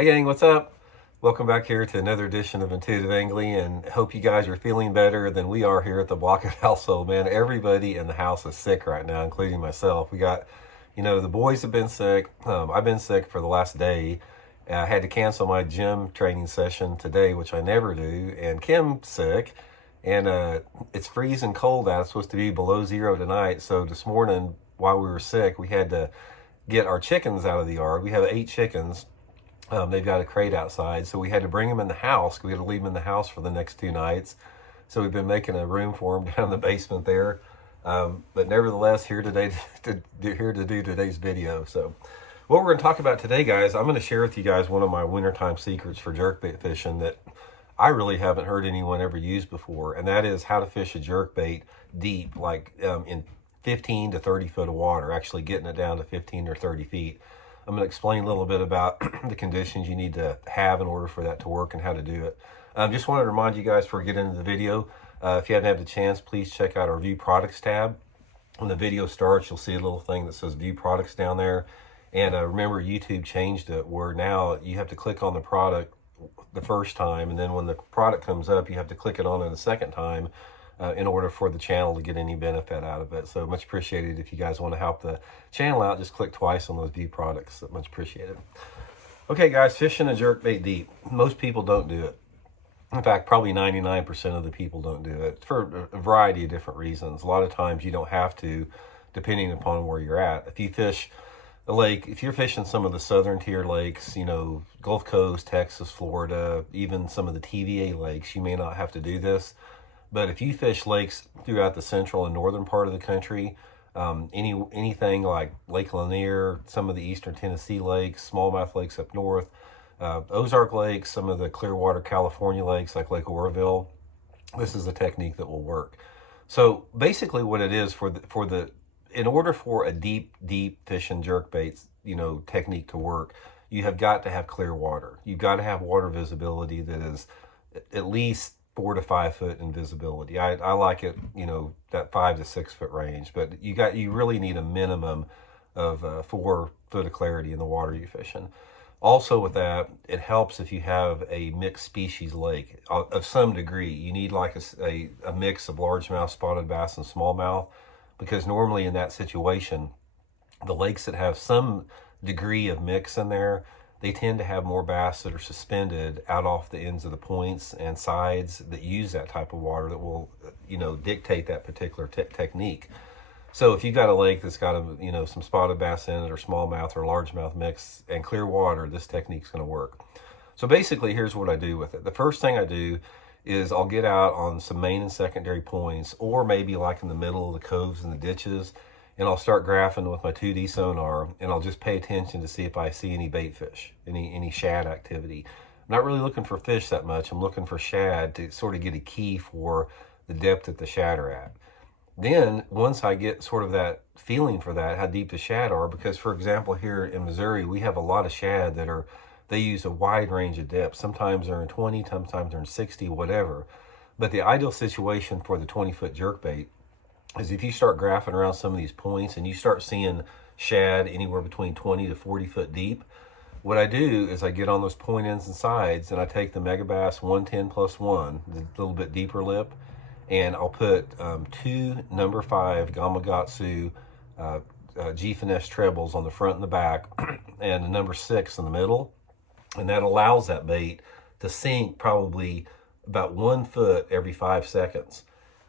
Hey gang, what's up? Welcome back here to another edition of Intuitive Angling, and hope you guys are feeling better than we are here at the Blockhead household. Man, everybody in the house is sick right now, including myself. We got, the boys have been sick. I've been sick for the last day. I had to cancel my gym training session today, which I never do, and Kim's sick. And it's freezing cold out. It's supposed to be below zero tonight. So this morning, while we were sick, we had to get our chickens out of the yard. We have 8 chickens. They've got a crate outside, so we had to bring them in the house. We had to leave them in the house for the next 2 nights. So we've been making a room for them down in the basement there. But nevertheless, here today to do today's video. So what we're going to talk about today, guys, I'm going to share with you guys one of my wintertime secrets for jerkbait fishing that I really haven't heard anyone ever use before, and that is how to fish a jerkbait deep, like in 15 to 30 foot of water, actually getting it down to 15 or 30 feet. I'm going to explain a little bit about the conditions you need to have in order for that to work and how to do it. Just wanted to remind you guys before we get into the video, if you haven't had the chance, please check out our View Products tab. When the video starts, you'll see a little thing that says View Products down there. And remember, YouTube changed it where now you have to click on the product the first time, and then when the product comes up, you have to click it on it a second time in order for the channel to get any benefit out of it. So much appreciated. If you guys want to help the channel out, just click twice on those view products. Much appreciated. Okay guys, fishing a jerkbait deep. Most people don't do it. In fact, probably 99% of the people don't do it for a variety of different reasons. A lot of times you don't have to, depending upon where you're at. If you fish a lake, if you're fishing some of the southern tier lakes, Gulf Coast, Texas, Florida, even some of the TVA lakes, you may not have to do this. But if you fish lakes throughout the central and northern part of the country, anything like Lake Lanier, some of the eastern Tennessee lakes, smallmouth lakes up north, Ozark lakes, some of the Clearwater, California lakes like Lake Oroville, this is a technique that will work. So basically what it is in order for a deep fishing jerkbaits, technique to work, you have got to have clear water. You've got to have water visibility that is at least 4 to 5 foot in visibility. I like it, that 5 to 6 foot range, but you really need a minimum of 4 foot of clarity in the water you're fishing. Also with that, it helps if you have a mixed species lake of some degree. You need like a mix of largemouth, spotted bass, and smallmouth, because normally in that situation, the lakes that have some degree of mix in there, they tend to have more bass that are suspended out off the ends of the points and sides that use that type of water that will, dictate that particular technique. So if you've got a lake that's got some spotted bass in it, or smallmouth or largemouth mix and clear water, this technique's going to work. So basically, here's what I do with it. The first thing I do is I'll get out on some main and secondary points, or maybe like in the middle of the coves and the ditches, and I'll start graphing with my 2D sonar, and I'll just pay attention to see if I see any bait fish, any shad activity. I'm not really looking for fish that much. I'm looking for shad to sort of get a key for the depth that the shad are at. Then once I get sort of that feeling for that, how deep the shad are, because for example, here in Missouri, we have a lot of shad they use a wide range of depths. Sometimes they're in 20, sometimes they're in 60, whatever. But the ideal situation for the 20-foot jerkbait is if you start graphing around some of these points and you start seeing shad anywhere between 20 to 40 foot deep, what I do is I get on those point ends and sides, and I take the Megabass 110+1, the little bit deeper lip, and I'll put 2 number 5 Gamakatsu G-Finesse trebles on the front and the back, and a number 6 in the middle. And that allows that bait to sink probably about 1 foot every 5 seconds.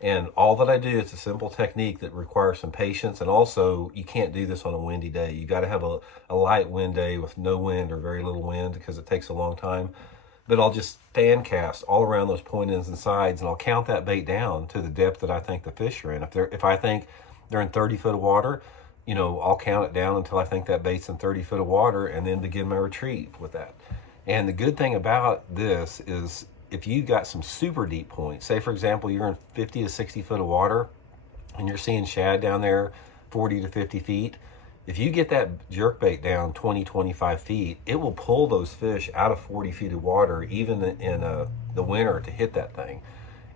And all that I do, it's a simple technique that requires some patience. And also, you can't do this on a windy day. You got to have a light wind day with no wind or very little wind, because it takes a long time. But I'll just fan cast all around those point ends and sides, and I'll count that bait down to the depth that I think the fish are in. If I think they're in 30 foot of water, I'll count it down until I think that bait's in 30 foot of water, and then begin my retrieve with that. And the good thing about this is, if you got some super deep points, say for example, you're in 50 to 60 foot of water and you're seeing shad down there 40 to 50 feet, if you get that jerkbait down 20, 25 feet, it will pull those fish out of 40 feet of water, even in the winter, to hit that thing.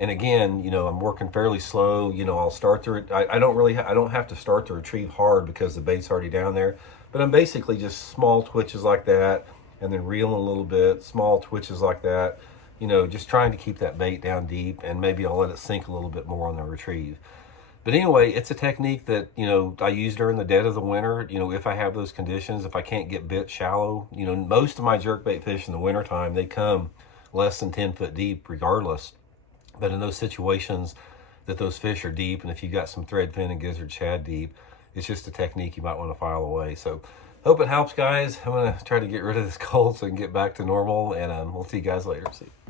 And again, I'm working fairly slow. I'll start to, I don't have to start to retrieve hard because the bait's already down there, but I'm basically just small twitches like that. and then reeling a little bit, small twitches like that, you know, just trying to keep that bait down deep, and maybe I'll let it sink a little bit more on the retrieve. But anyway, it's a technique that, you know, I use during the dead of the winter, you know, if I have those conditions, if I can't get bit shallow. You know, most of my jerkbait fish in the wintertime, they come less than 10 foot deep regardless. But in those situations that those fish are deep, and if you've got some threadfin and gizzard shad deep, it's just a technique you might want to file away. So hope it helps, guys. I'm going to try to get rid of this cold so I can get back to normal, and we'll see you guys later. See you.